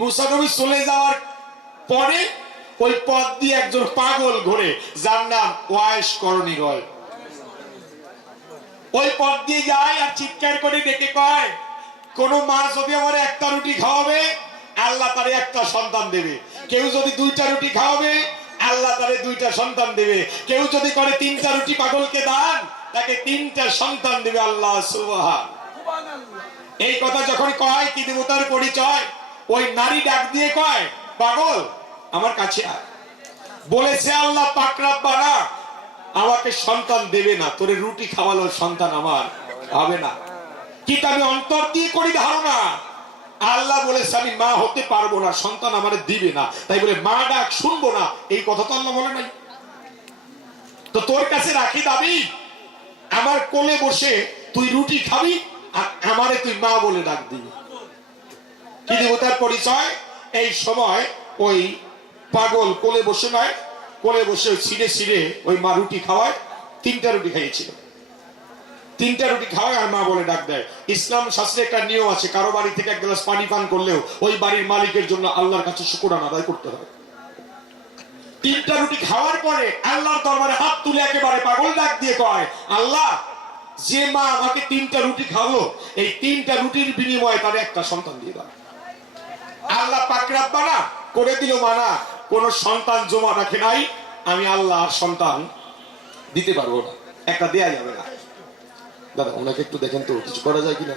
মুসানবী চলে যাওয়ার পরে ওই পথ দিয়ে একজন পাগল ঘোরে, যার নাম ওয়াইশ করণী রয় ওই পথ দিয়ে যায় আর চিৎকার করে ডেকে কয়, কোন মা যদি আমার একটা রুটি খাওয়াবে, আল্লাহ তারে একটা সন্তান দেবে। কেউ যদি দুইটা রুটি খাওয়াবে, আল্লাহ তারে দুইটা সন্তান দেবে। কেউ যদি করে তিনটা রুটি পাগলকে দান, তাকে তিনটা সন্তান দেবে আল্লাহ সুবহান। এই কথা যখন কয় কি দেবতার পরিচয় ওই নারী ডাক দিয়ে কয়, পাগল, আমার কাছে বলেছে আল্লাহ পাকরাব বানা আমাকে সন্তান দেবে না। তোরে রুটি খাওয়ালো সন্তান আমার, হবে না। কিন্তু আমি অন্তর দিয়ে করি ধারণা। আল্লাহ বলেছে, আমি মা হতে পারব না, সন্তান আমার দিবে না। তাই বলে, মা ডাক শুনব না। এই কথা তো আল্লাহ বলে নাই। তো তোর কাছে রাখি দাবি, আমার কোলে বসে তুই রুটি খাবি আর আমারে তুই মা বলে ডাক দিবি। কি দেবতার পরিচয় এই সময় ওই পাগল কোলে বসে নয় কোলে বসে ওই ছিঁড়ে ছিঁড়ে ওই মা রুটি খাওয়ায় তিনটা রুটি খাইয়েছিল। তিনটা রুটি খাওয়ায় আর মা বলে ডাক দেয় ইসলাম শাস্ত্রে একটা নিয়ম আছে কারও বাড়ি থেকে এক গ্লাস পানি পান করলেও ওই বাড়ির মালিকের জন্য আল্লাহর কাছে শুকুরান আদায় করতে হবে তিনটা রুটি খাওয়ার পরে আল্লাহর দরবারে হাত তুলে একেবারে পাগল ডাক দিয়ে কয় আল্লাহ যে মা আমাকে তিনটা রুটি খাওয়ালো এই তিনটা রুটির বিনিময়ে তার একটা সন্তান দিয়ে দাও। আল্লাহ বানা করে দিল মানা। কোন সন্তান জমা রাখে নাই আমি আল্লাহ আর সন্তান দিতে পারব না। একটা দেয়া যাবে না। দাদা ওনাকে একটু দেখেন তো কিছু করা যায় কিনা?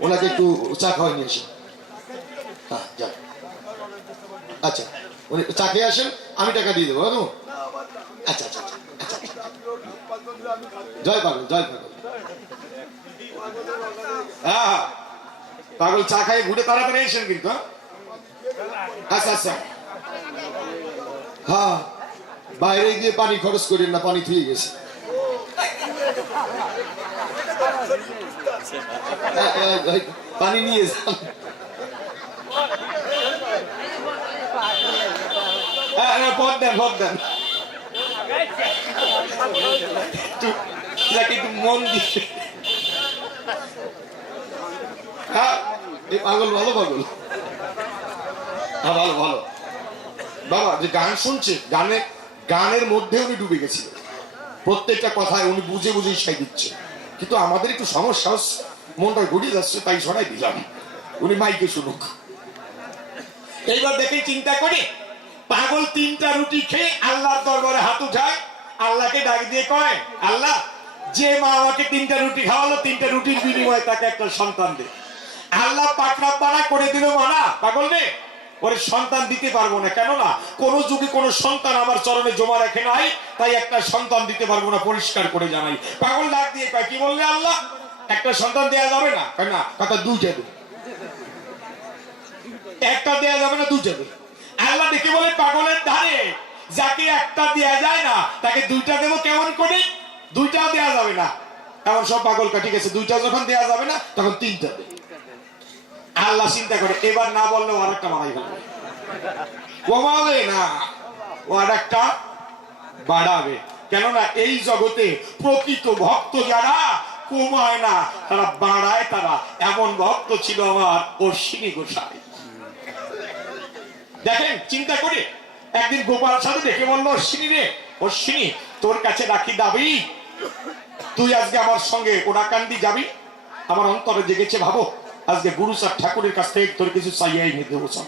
ওনাকে একটু চা খাওয়াই নিয়ে আসেন হ্যাঁ আচ্ছা উনি চা খেয়ে আসেন আমি টাকা দিয়ে দেবো কেন আচ্ছা আচ্ছা আচ্ছা, আচ্ছা জয় পাগল জয় পাগল। হ্যাঁ হ্যাঁ। পাগল চা খাই ঘুরে তাড়াতাড়ি এসেন কিন্তু হ্যাঁ? আচ্ছা আচ্ছা। হ্যাঁ বাইরে গিয়ে পানি খরচ করেন না, পানি থুয়ে গেছে। পানি নিয়ে যান। হ্যাঁ হ্যাঁ ভোট দেন ভোট দেন। একটু মন দিয়ে। হ্যাঁ পাগল ভালো পাগল। ভালো ভালো। বাবা যে গান শুনছে গানে গানের মধ্যে উনি ডুবে গেছিল প্রত্যেকটা কথায় উনি বুঝে বুঝেই সাই দিচ্ছে কিন্তু আমাদের একটু সমস্যা হচ্ছে, মনটা গড়িয়ে যাচ্ছে তাই সরাই দিলাম। উনি মাইকে শুনুক। এইবার দেখে চিন্তা করি পাগল তিনটা রুটি খেয়ে আল্লাহর দরবারে হাত উঠায় আল্লাহকে ডাক দিয়ে কয় আল্লাহ যে মা আমাকে তিনটা রুটি খাওয়ালো তিনটা রুটির বিনিময়ে তাকে একটা সন্তান দে। আল্লাহ পাকড়া পাড়া করে দিল মানা পাগল রে ওরে সন্তান দিতে পারব না। কেন না কোন যুগে কোন সন্তান আমার চরণে জমা রাখে নাই, তাই একটা সন্তান দিতে পারব না, পরিষ্কার করে জানাই। পাগল ডাক দিয়ে কয়, কি বললে আল্লাহ? একটা সন্তান দেয়া যাবে না? কয়, না কথা দুইটা দেবে। একটা দেয়া যাবে না, দুইটা দেবে। আল্লাহ দেখে বলে, পাগলের ধারে যাকে একটা দেয়া যায় না, তাকে দুইটা দেবো কেমন করে? দুইটাও দেয়া যাবে না। এমন সব পাগল ঠিক আছে, দুইটা যখন দেয়া যাবে না, তখন তিনটা দেবে। আল্লাহ চিন্তা করে, এবার না বললে ও আরেকটা মারাই ফেলবে। কমাবে না, ও আরেকটা বাড়াবে। কেননা এই জগতে প্রকৃত ভক্ত যারা, কমায় না, তারা বাড়ায় তারা। এমন ভক্ত ছিল আমার অশ্বিনী গোসাই দেখেন, চিন্তা করে। একদিন গোপাল সাধু দেখে বলল, অশ্বিনী রে, অশ্বিনী, তোর কাছে রাখি দাবি। তুই আজকে আমার সঙ্গে ওরাকান্দি যাবি। আমার অন্তরে জেগেছে ভাবো। আজকে গুরু স্যার ঠাকুরের কাছ থেকে তোর কিছু চাইয়াই দেবো চল।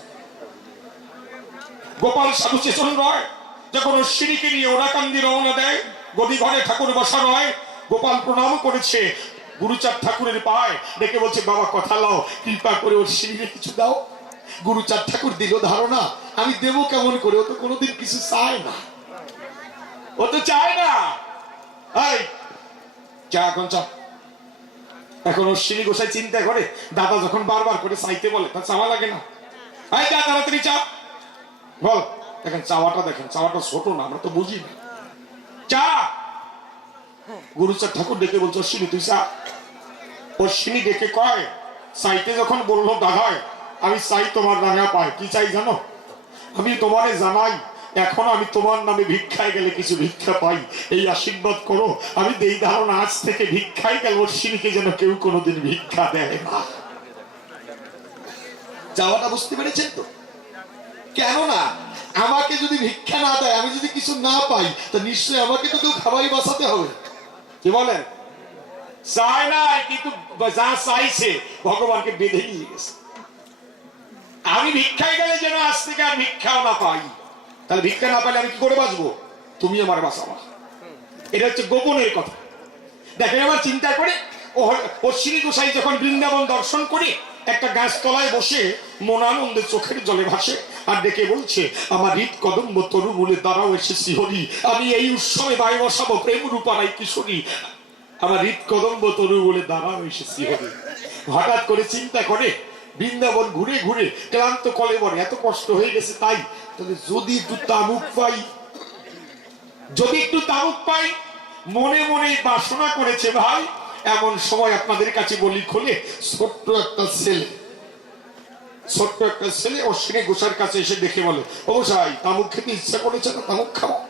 গোপাল সাধু চেতন রয়, যখন অশ্বিনীকে নিয়ে ওরাকান্দি রওনা দেয় গদি ঘরে ঠাকুর বসা নয় গোপাল প্রণাম করেছে গুরুচাঁদ ঠাকুরের পায় ডেকে বলছে, বাবা, কথা লাও, কৃপা করে অশ্বিনীকে কিছু দাও। গুরুচাঁদ ঠাকুর দিল ধারণা, আমি দেবো কেমন করে, ও তো কোনোদিন কিছু চায় না। ও তো চায় না। এই চা এখন চা এখন অশ্বিনী গোসাই চিন্তা করে, দাদা যখন বারবার করে চাইতে বলে তা চাওয়া লাগে না। এই যা, তাড়াতাড়ি চা। বল দেখেন চাওয়াটা দেখেন, চাওয়াটা ছোট না, আমরা তো বুঝি না। চা। গুরুচার ঠাকুর ডেকে বলছে অশ্বিনী তুই চা। অশ্বিনী ডেকে কয়, চাইতে যখন বলল দাদায় আমি চাই তোমার রাঙা পায় কি চাই জানো? আমি তোমারে জানাই এখন আমি তোমার নামে ভিক্ষায় গেলে কিছু ভিক্ষা পাই। এই আশীর্বাদ করো। আমি দেই ধারণা, আজ থেকে ভিক্ষায় গেল অশ্বিনীকে যেন কেউ কোনোদিন ভিক্ষা দেয় না। যাওয়াটা বুঝতে পেরেছেন তো? কেন না আমাকে যদি ভিক্ষা না দেয়, আমি যদি কিছু না পাই, তো নিশ্চয়ই আমাকে তো কেউ খাবারই বাঁচাতে হবে। কি বলেন? চায় না কিন্তু যা চাইছে, ভগবানকে বেঁধে নিয়ে গেছে। আমি ভিক্ষায় গেলে যেন আজ থেকে আর ভিক্ষাও না পাই। তাহলে ভিক্ষা না পাইলে আমি কি করে বাঁচবো? তুমি আমার। বাঁচাবা এটা হচ্ছে গোপনের কথা। দেখেন আমার চিন্তা করে অশ্বিনী গোসাই যখন বৃন্দাবন দর্শন করে, একটা গাছ তলায় বসে মনানন্দে চোখের জলে ভাসে আর ডেকে বলছে, আমার হৃদ কদম্ব তরু বলে দাঁড়াও এসেছি হরি। আমি এই উৎসবে বায়ু বসাবো প্রেম রূপারাই কিশোরী। আমার হৃদ কদম্ব তরু বলে দাঁড়াও এসেছি হরি। হঠাৎ করে চিন্তা করে, বৃন্দাবন ঘুরে ঘুরে ক্লান্ত কলে বলে এত কষ্ট হয়ে গেছে তাই তাহলে যদি একটু তামুক পাই, যদি একটু তামুক পাই, মনে মনে বাসনা করেছে ভাই। এমন সময় আপনাদের কাছে বলি খোলে, ছোট্ট একটা ছেলে, ছোট্ট একটা ছেলে অশ্বিনী গোসার কাছে এসে দেখে বলে অবশ্যই তামুক খেতে ইচ্ছা করেছে না? তামুক খাও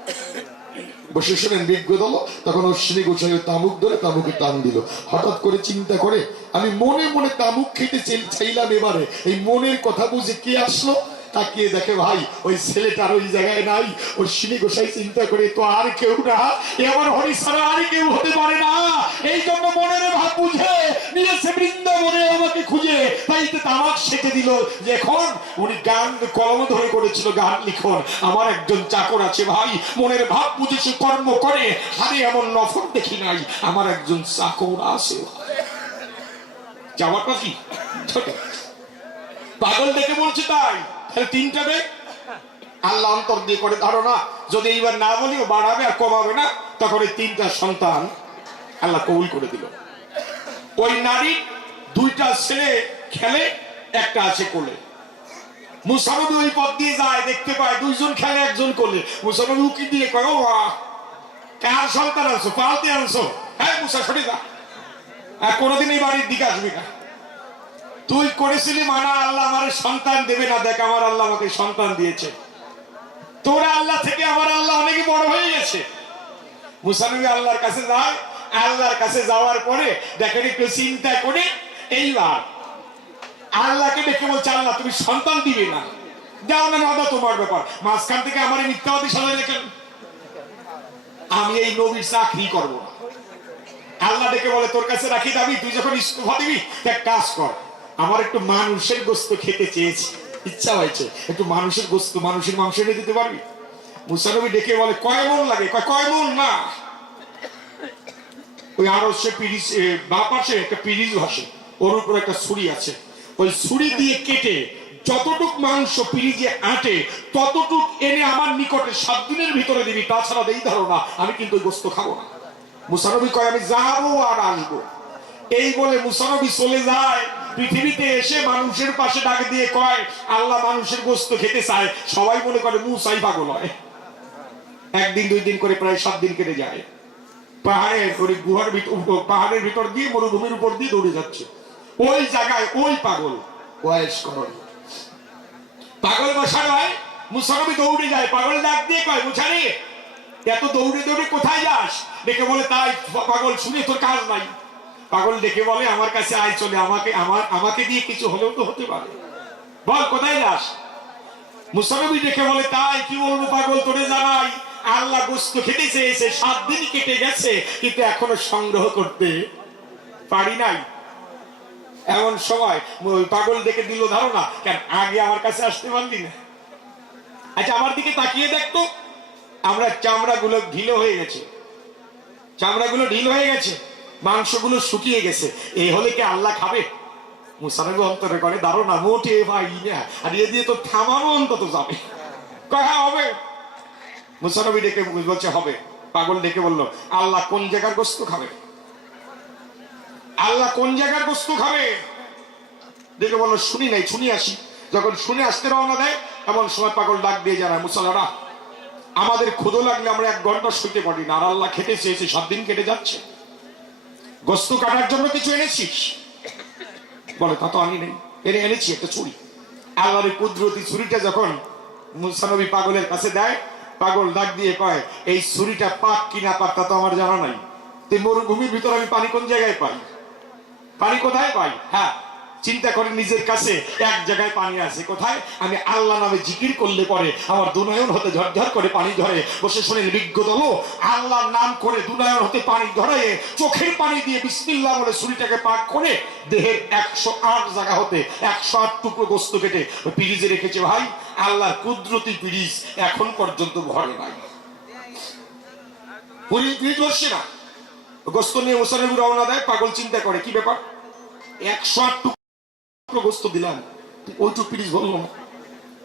বসে শুনেন বিজ্ঞ দল, তখন অশ্বিনী গোসাই তামুক ধরে তামুকে টান দিল। হঠাৎ করে চিন্তা করে, আমি মনে মনে তামুক খেতে চাই- চাইলাম এবারে। এই মনের কথা বুঝে কে আসলো? তাকিয়ে দেখে ভাই, ওই ছেলেটার ওই জায়গায় নাই। অশ্বিনী গোসাই চিন্তা করে তো আর কেউ না। এ আমার হরি ছাড়া আর কেউ হতে পারে না। এই জন্য মনের ভাব বুঝে নিয়েছে বৃন্দাবনে আমাকে খুঁজে। তাই তো তামাক সেটে দিল। যে এখন উনি গান, কলম ধরে করেছিল, গান লিখন। আমার একজন চাকর আছে ভাই, মনের ভাব বুঝে সে কর্ম করে। হাতে এমন নফর দেখি নাই। আমার একজন চাকর আছে যাওয়াটা কি? পাগল দেখে বলছে তাই। তিনটা আল্লাহ অন্তর দিয়ে করে ধারণা, যদি এইবার না বলি ও বাড়াবে আর কমাবে না, তখন এই তিনটা সন্তান আল্লাহ কবুল করে দিল। ওই নারী দুইটা ছেলে খেলে, একটা আছে কোলে। মুসানবী ওই পথ দিয়ে যায়, দেখতে পায় দুইজন খেলে, একজন কোলে। মুসানবী উকি দিয়ে কয়, ও কার সন্তান আনছো? পালতে আনছো? হ্যাঁ মুসা, সরে যা। আর কোনোদিন এই বাড়ির দিকে আসবি না। তুই করেছিলি মানা, আল্লাহ আমার সন্তান দেবে না। দেখ, আমার আল্লাহ আমাকে সন্তান দিয়েছে। তোর আল্লাহ থেকে আমার আল্লাহ অনেক বড় হয়ে গেছে। মুসানবী আল্লাহর কাছে যায়, আল্লাহর কাছে যাওয়ার পরে দেখেন একটু চিন্তা করে, এইবার আল্লাহকে দেখে বলছে, আল্লাহ, তুমি সন্তান দিবে না। দাও না দাদা তোমার ব্যাপার। মাঝখান থেকে আমার মিথ্যাবাদী সাজাই লেখেন আমি এই নবীর চাকরি করব আল্লাহ ডেকে বলে, তোর কাছে রাখি দাবি, তুই যখন ইস্তফা দিবি, এক কাজ কর। আমার একটু মানুষের গোস্ত খেতে চেয়েছি। ইচ্ছা হয়েছে। একটু মানুষের গোস্ত, মানুষের মাংস এনে দিতে পারবি? মুসানবী ডেকে বলে, কয় মন লাগে? কয় মন না? ওই আরও সে পিরিজ বা পাশে একটা পিরিজ ভাসে, ওর উপর একটা ছুরি আছে। ওই ছুরি দিয়ে কেটে যতটুক মাংস পিরিজে আটে, ততটুক এনে আমার নিকটে সাত দিনের ভিতরে দিবি। তাছাড়া দেই ধারণা, আমি কিন্তু ওই গোস্ত খাব না। মুসানবী কয়, আমি যাব আর আসব এই বলে মুসানবী চলে যায়। পৃথিবীতে এসে মানুষের পাশে ডাক দিয়ে কয়, আল্লাহ মানুষের গোস্ত খেতে চায়। সবাই মনে করে মুসাই পাগল হয়। একদিন, দুই দিন করে প্রায় সাত দিন কেটে যায়। পাহাড়ের ওই গুহার ভিতর পাহাড়ের ভিতর দিয়ে মরুভূমির উপর দিয়ে দৌড়ে যাচ্ছে। ওই জায়গায় ওই পাগল। বয়স করণ পাগল বসা নয় মুসানবী দৌড়ে যায়। পাগল ডাক দিয়ে কয় মুছারি এত দৌড়ে দৌড়ে কোথায় যাস? দেখে বলে, তাই পাগল, শুনে তোর কাজ নাই। পাগল ডেকে বলে, আমার কাছে আয়, চলে আমাকে, আমার, আমাকে দিয়ে কিছু হলেও তো হতে পারে। বল, কোথায় যাস? মুসানবী দেখে বলে, তাই, কি বলব পাগল, তোরে জানাই, আল্লাহ গোস্ত খেতে চেয়েছে সাত দিন কেটে গেছে, কিন্তু এখনও সংগ্রহ করতে পারি নাই। এমন সময় পাগল দেখে দিল ধারণা, কেন, আগে আমার কাছে আসতে পারলি না? আচ্ছা আমার দিকে তাকিয়ে দেখতো আমরা চামড়াগুলো ঢিলো হয়ে গেছে, চামড়াগুলো ঢিল হয়ে গেছে। মাংসগুলো শুকিয়ে গেছে। এই হলে কি আল্লাহ খাবে? অন্তরে করে ধারণা মোটে ভাই না আর এ দিয়ে তো থামানো অন্তত যাবে। হবে? ডেকে বলছে, হবে। পাগল ডেকে বলল, আল্লাহ কোন জায়গার গোস্ত খাবে? আল্লাহ কোন জায়গার গোস্ত খাবে? দেখে বলল, শুনি নাই, শুনি আসি। যখন শুনে আসতে রওনা দেয়, এমন সময় পাগল ডাক দিয়ে জানায় মুসাল্লারা আমাদের ক্ষুদো লাগলে আমরা এক ঘণ্টা শুতে পারি না, আর আল্লাহ খেতে চেয়েছে সাত দিন কেটে যাচ্ছে। গোস্ত কাটার জন্য কিছু এনেছিস? বলে, তা তো আনি নেই। এনে এনেছি একটা ছুরি। আল্লাহর এই কুদরতি ছুরিটা যখন মুসানবী পাগলের কাছে দেয়, পাগল ডাক দিয়ে কয়, এই ছুরিটা পাক কি না পাক তা তো আমার জানা নাই। তুই মরুভূমির ভিতর আমি পানি কোন জায়গায় পাই? পানি কোথায় পাই? হ্যাঁ চিন্তা করে নিজের কাছে এক জায়গায় পানি আছে, কোথায়? আমি আল্লাহ নামে জিকির করলে পরে আমার দুনয়ন হতে ঝরঝর করে পানি ধরে। বসে শোনেন বিজ্ঞ দল, আল্লাহর নাম করে দুনয়ন হতে পানি ধরে। চোখের পানি দিয়ে বিসমিল্লাহ বলে ছুরিটাকে পাক করে দেহের একশো আট জায়গা হতে, একশো আট টুকরো গোস্ত কেটে পিরিজে রেখেছে। ভাই, আল্লাহর কুদরতি পিরিজ এখন পর্যন্ত ভরে নাই। পুরি পিরিজ বসছে না। গোস্ত নিয়ে ওসানের রওনা দেয়, পাগল চিন্তা করে, কি ব্যাপার? একশো আট টুকরো দিলাম। ওইটুক পিরিজ বলল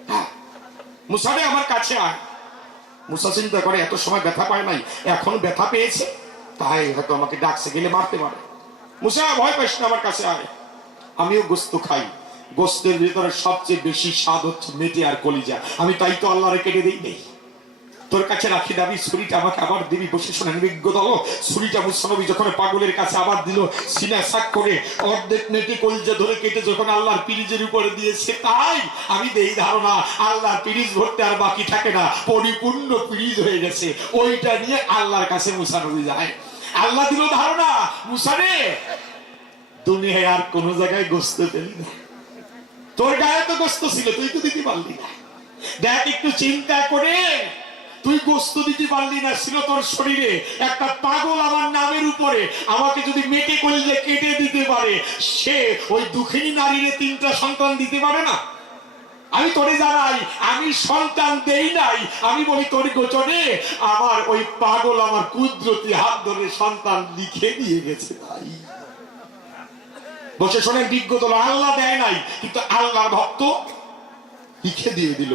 হ্যাঁ মুসারে আমার কাছে আয়। মুসা চিন্তা করে, এত সময় ব্যথা পায় নাই, এখন ব্যথা পেয়েছে? তাই হয়তো আমাকে ডাকছে গেলে মারতে পারে। মুসা, ভয় পাইস না, আমার কাছে আয়। আমিও গোস্ত খাই। গোস্তের ভিতরে সবচেয়ে বেশি স্বাদ হচ্ছে মেটে আর কলিজা। আমি তাই তো আল্লাহরে কেটে দিই নেই। তোর কাছে রাখি দাবি, ছুরিটা আমাকে আবার দিবি, বসে শোনেন বিজ্ঞ দল। ছুরিটা মুসানবী যখন পাগলের কাছে আবার দিল, সিনা সাক করে অর্ধেক নেটে কলজা ধরে কেটে যখন আল্লাহর পিরিজের উপরে দিয়েছে, তাই আমি দেই ধারণা, আল্লাহর পিরিজ ভরতে আর বাকি থাকে না, পরিপূর্ণ পিরিজ হয়ে গেছে। ওইটা নিয়ে আল্লাহর কাছে মুসানবী যায়। আল্লাহ দিল ধারণা মুসারে দুনিয়ায় আর কোন জায়গায় গোস্ত পেলি না। তোর গায়ে তো গোস্ত ছিল, তুই তো দিতে পারলি না। দেখ, একটু চিন্তা করে তুই গোস্ত দিতে পারলি না, ছিল তোর শরীরে। একটা পাগল আমার নামের উপরে আমাকে যদি মেটে করলে কেটে দিতে পারে, সে ওই দুঃখিনী নারীরে তিনটা সন্তান দিতে পারে না? আমি তোরে জানাই, আমি সন্তান দেই নাই, আমি বলি তোর গোচরে আমার ওই পাগল আমার কুদরতি হাত ধরে সন্তান লিখে দিয়ে গেছে তাই বসে শোনেন, বিজ্ঞ আল্লাহ দেয় নাই, কিন্তু আল্লাহর ভক্ত লিখে দিয়ে দিল।